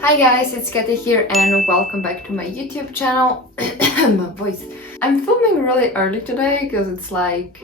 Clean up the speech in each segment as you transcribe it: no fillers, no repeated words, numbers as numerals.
Hi guys, it's Katy here and welcome back to my YouTube channel. My voice. I'm filming really early today because it's like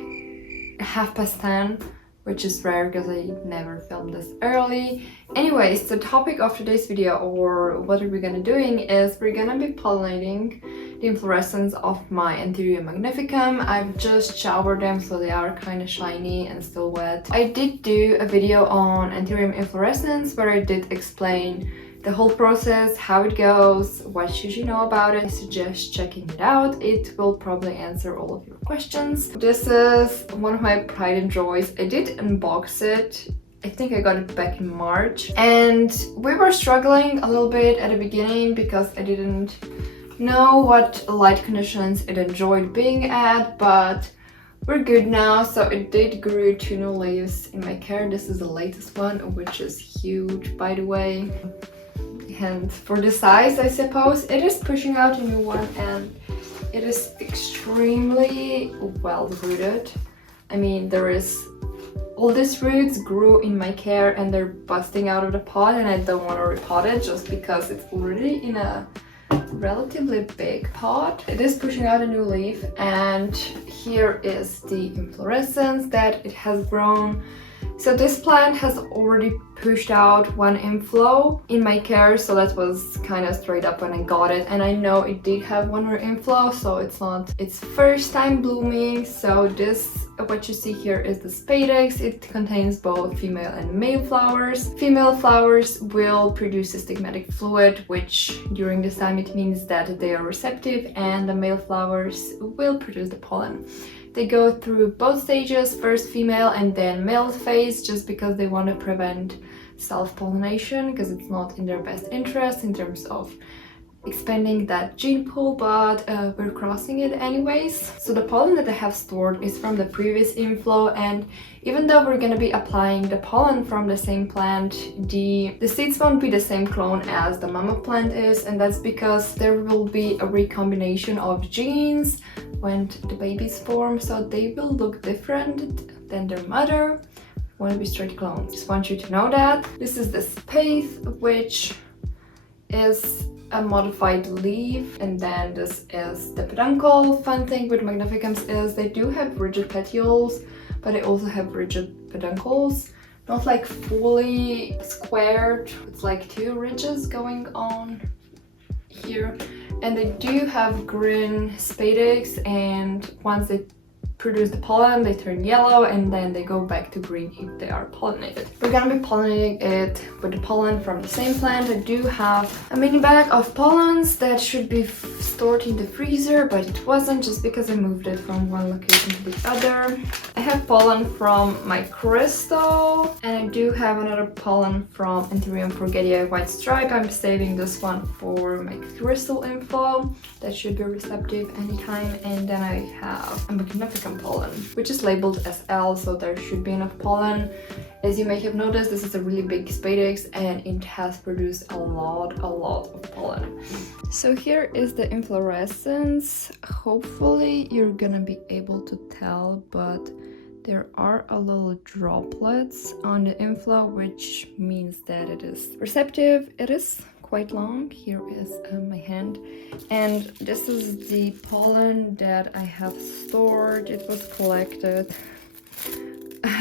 10:30, which is rare because I never film this early. Anyways, the topic of today's video, or what we're gonna doing, is we're gonna be pollinating the inflorescence of my Anthurium Magnificum. I've just showered them so they are kind of shiny and still wet. I did do a video on Anthurium inflorescence where I did explain the whole process, how it goes, what should you know about it. I suggest checking it out. It will probably answer all of your questions. This is one of my pride and joys. I did unbox it. I think I got it back in March, and we were struggling a little bit at the beginning because I didn't know what light conditions it enjoyed being at, but we're good now. So it did grow 2 new leaves in my care. This is the latest one, which is huge, by the way. And for the size, I suppose, it is pushing out a new one, and it is extremely well rooted. I mean, all these roots grew in my care and they're busting out of the pot, and I don't want to repot it just because it's already in a relatively big pot. It is pushing out a new leaf, and here is the inflorescence that it has grown. So this plant has already pushed out one inflow in my care, so that was kind of straight up when I got it. And I know it did have one more inflow, so it's not its first time blooming. So this, what you see here, is the spadix. It contains both female and male flowers. Female flowers will produce a stigmatic fluid, which during this time it means that they are receptive, and the male flowers will produce the pollen. They go through both stages, first female and then male phase, just because they want to prevent self-pollination, because it's not in their best interest in terms of expanding that gene pool, but we're crossing it anyways. So the pollen that I have stored is from the previous inflow, and even though we're going to be applying the pollen from the same plant, the seeds won't be the same clone as the mama plant is, and that's because there will be a recombination of genes when the babies form, so they will look different than their mother. Won't be straight clones. Just want you to know that. This is the spathe, which is a modified leaf, and then this is the peduncle. Fun thing with magnificums is they do have rigid petioles, but they also have rigid peduncles. Not like fully squared, it's like 2 ridges going on here. And they do have green spadix, and once they produce the pollen, they turn yellow, and then they go back to green if they are pollinated. We're gonna be pollinating it with the pollen from the same plant. I do have a mini bag of pollens that should be stored in the freezer, but it wasn't, just because I moved it from one location to the other. I have pollen from my crystal, and I do have another pollen from Anthurium forgetii white stripe. I'm saving this one for my crystal info. That should be receptive anytime. And then I have a magnificum pollen, which is labeled as L, so there should be enough pollen. As you may have noticed, this is a really big spadix, and it has produced a lot of pollen. So here is the inflorescence. Hopefully you're gonna be able to tell, but there are a little droplets on the inflow, which means that it is receptive. It is quite long. Here is my hand, and this is the pollen that I have stored. It was collected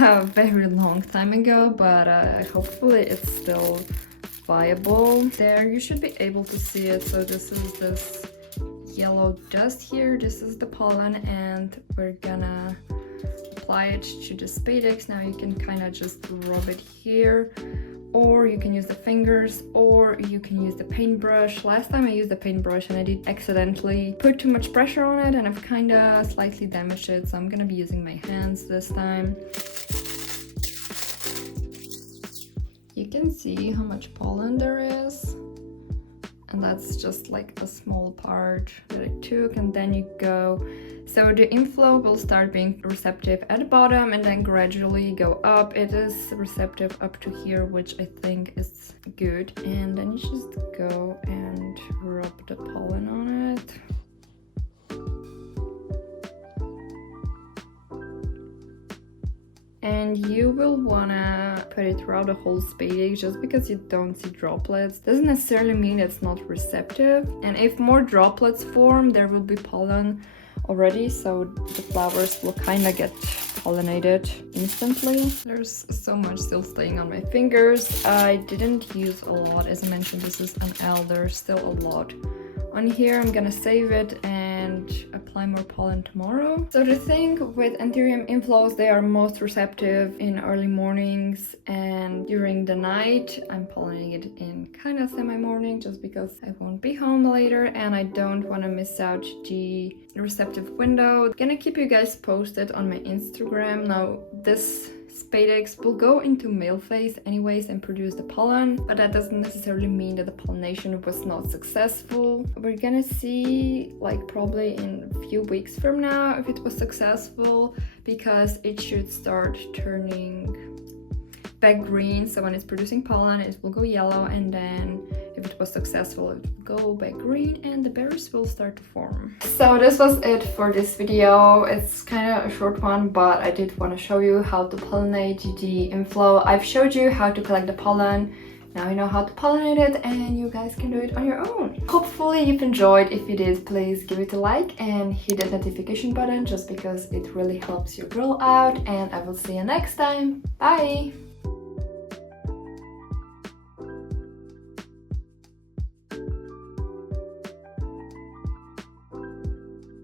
a very long time ago, but hopefully it's still viable. There, you should be able to see it. So this is this yellow dust here. This is the pollen, and we're gonna apply it to the spadix. Now you can kind of just rub it here, or you can use the fingers, or you can use the paintbrush. Last time I used the paintbrush and I did accidentally put too much pressure on it, and I've kind of slightly damaged it, so I'm gonna be using my hands this time. You can see how much pollen there is, and that's just like a small part that I took. And then you go, so the inflow will start being receptive at the bottom and then gradually go up. It is receptive up to here, which I think is good. And then you just go and rub the pollen on it. And and you will wanna put it throughout the whole spadix. Just because you don't see droplets doesn't necessarily mean it's not receptive, and if more droplets form, there will be pollen already, so the flowers will kind of get pollinated instantly. There's so much still staying on my fingers. I didn't use a lot. As I mentioned, this is an L. There's still a lot on here. I'm gonna save it and apply more pollen tomorrow. So the thing with Anthurium inflows, they are most receptive in early mornings and during the night. I'm pollinating it in kind of semi-morning just because I won't be home later and I don't want to miss out the receptive window. Gonna keep you guys posted on my Instagram. Now this spadix will go into male phase anyways and produce the pollen, but that doesn't necessarily mean that the pollination was not successful. We're gonna see like probably in a few weeks from now if it was successful, because it should start turning back green. So when it's producing pollen, it will go yellow, and then if it was successful, it will go back green and the berries will start to form. So this was it for this video. It's kind of a short one, but I did want to show you how to pollinate the inflow. I've showed you how to collect the pollen. Now you know how to pollinate it, and you guys can do it on your own. Hopefully you've enjoyed. If you did, please give it a like and hit that notification button just because it really helps you grow out, and I will see you next time. Bye!